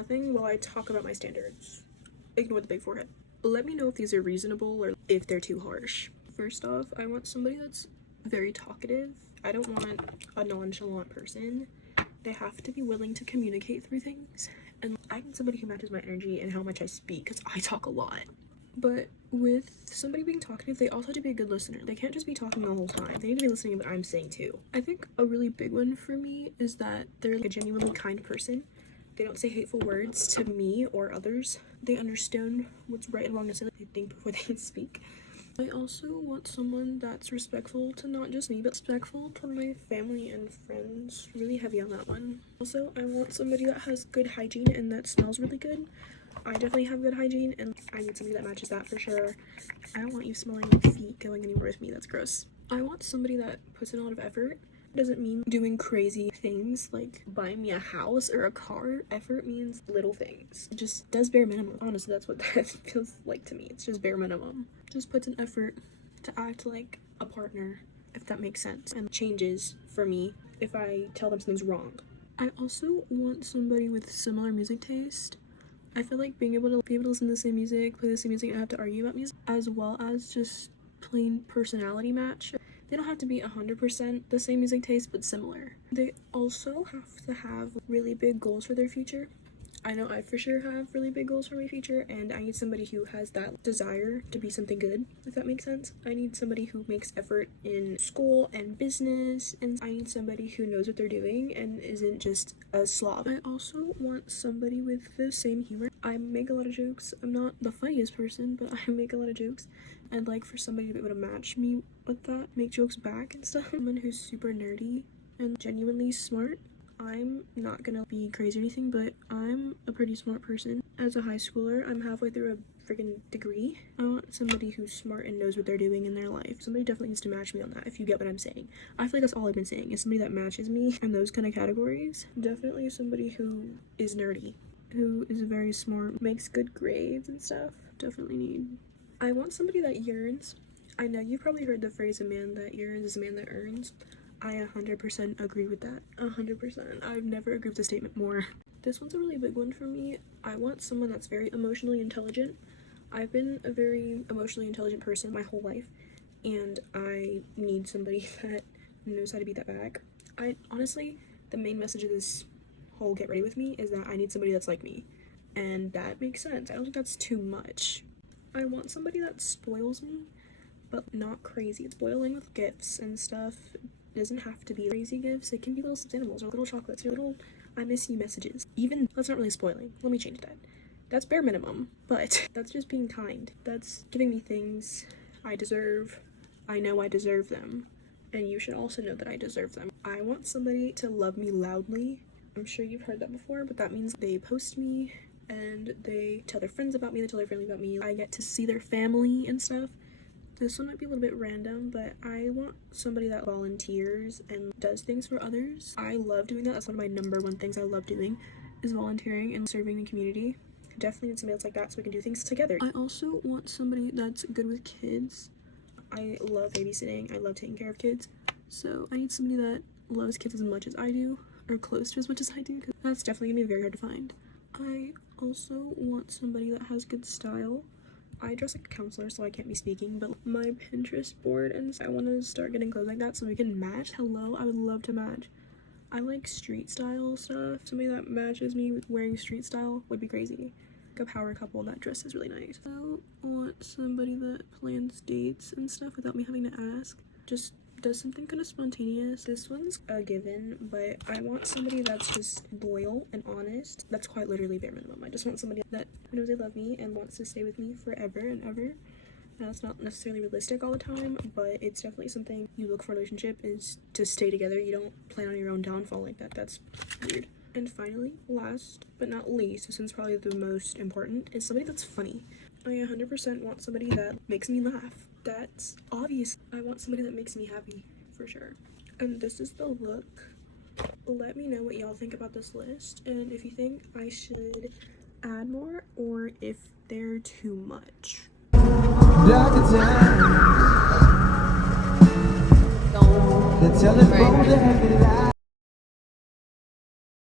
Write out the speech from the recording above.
nothing while I talk about my standards. Ignore the big forehead. Let me know if these are reasonable or if they're too harsh. First off, I want somebody that's very talkative. I don't want a nonchalant person. They have to be willing to communicate through things. And I need somebody who matches my energy and how much I speak, because I talk a lot. But with somebody being talkative, they also have to be a good listener. They can't just be talking the whole time. They need to be listening to what I'm saying too. I think a really big one for me is that they're a genuinely kind person. They don't say hateful words to me or others. They understand what's right and wrong to say. They think before they speak. I also want someone that's respectful to not just me, but respectful to my family and friends. Really heavy on that one. Also, I want somebody that has good hygiene and that smells really good. I definitely have good hygiene, and I need somebody that matches that for sure. I don't want you smelling like feet going anywhere with me. That's gross. I want somebody that puts in a lot of effort. Doesn't mean doing crazy things like buying me a house or a car. Effort means little things. Just does bare minimum. Honestly, that's what that feels like to me. It's just bare minimum. Just puts an effort to act like a partner, if that makes sense, and changes for me if I tell them something's wrong. I also want somebody with similar music taste. I feel like being able to listen to the same music, play the same music, and not have to argue about music, as well as just plain personality match. They don't have to be 100% the same music taste, but similar. They also have to have really big goals for their future. I know I for sure have really big goals for my future, and I need somebody who has that desire to be something good, if that makes sense. I need somebody who makes effort in school and business, and I need somebody who knows what they're doing and isn't just a slob. I also want somebody with the same humor. I make a lot of jokes. I'm not the funniest person, but I make a lot of jokes. I'd like for somebody to be able to match me with that, make jokes back and stuff. Someone who's super nerdy and genuinely smart. I'm not gonna be crazy or anything, but I'm a pretty smart person. As a high schooler, I'm halfway through a freaking degree. I want somebody who's smart and knows what they're doing in their life. Somebody definitely needs to match me on that, if you get what I'm saying. I feel like that's all I've been saying, is somebody that matches me in those kind of categories. Definitely somebody who is nerdy, who is very smart, makes good grades and stuff. Definitely need. I want somebody that yearns. I know you've probably heard the phrase, a man that yearns is a man that earns. I 100% agree with that. 100%. I've never agreed with the statement more. This one's a really big one for me. I want someone that's very emotionally intelligent. I've been a very emotionally intelligent person my whole life, and I need somebody that knows how to beat that back. Honestly, the main message of this whole get ready with me is that I need somebody that's like me, and that makes sense. I don't think that's too much. I want somebody that spoils me, but not crazy. It's spoiling with gifts and stuff. It doesn't have to be crazy gifts. It can be little stuffed animals or little chocolates or little I miss you messages. Even that's not really spoiling. Let me change that. That's bare minimum, but that's just being kind. That's giving me things I deserve. I know I deserve them, and you should also know that I deserve them. I want somebody to love me loudly. I'm sure you've heard that before, but that means they post me and they tell their friends about me, they tell their family about me. I get to see their family and stuff. This one might be a little bit random, but I want somebody that volunteers and does things for others. I love doing that. That's one of my number one things I love doing, is volunteering and serving the community. Definitely need somebody that's like that so we can do things together. I also want somebody that's good with kids. I love babysitting. I love taking care of kids. So I need somebody that loves kids as much as I do, or close to as much as I do, because that's definitely gonna be very hard to find. I also want somebody that has good style. I dress like a counselor, so I can't be speaking, but my Pinterest board, and I want to start getting clothes like that so we can match. Hello, I would love to match. I like street style stuff. Somebody that matches me with wearing street style would be crazy. Like a power couple, that dress is really nice. I want somebody that plans dates and stuff without me having to ask. Just does something kind of spontaneous. This one's a given, but I want somebody that's just loyal and honest. That's quite literally bare minimum. I just want somebody that knows they love me and wants to stay with me forever and ever. Now, that's not necessarily realistic all the time, but it's definitely something you look for in a relationship, is to stay together. You don't plan on your own downfall like that. That's weird. And finally, last but not least, this one's probably the most important, is somebody that's funny. I 100% want somebody that makes me laugh. That's obvious. I want somebody that makes me happy, for sure. And this is the look. Let me know what y'all think about this list, and if you think I should add more, or if they're too much. The telephone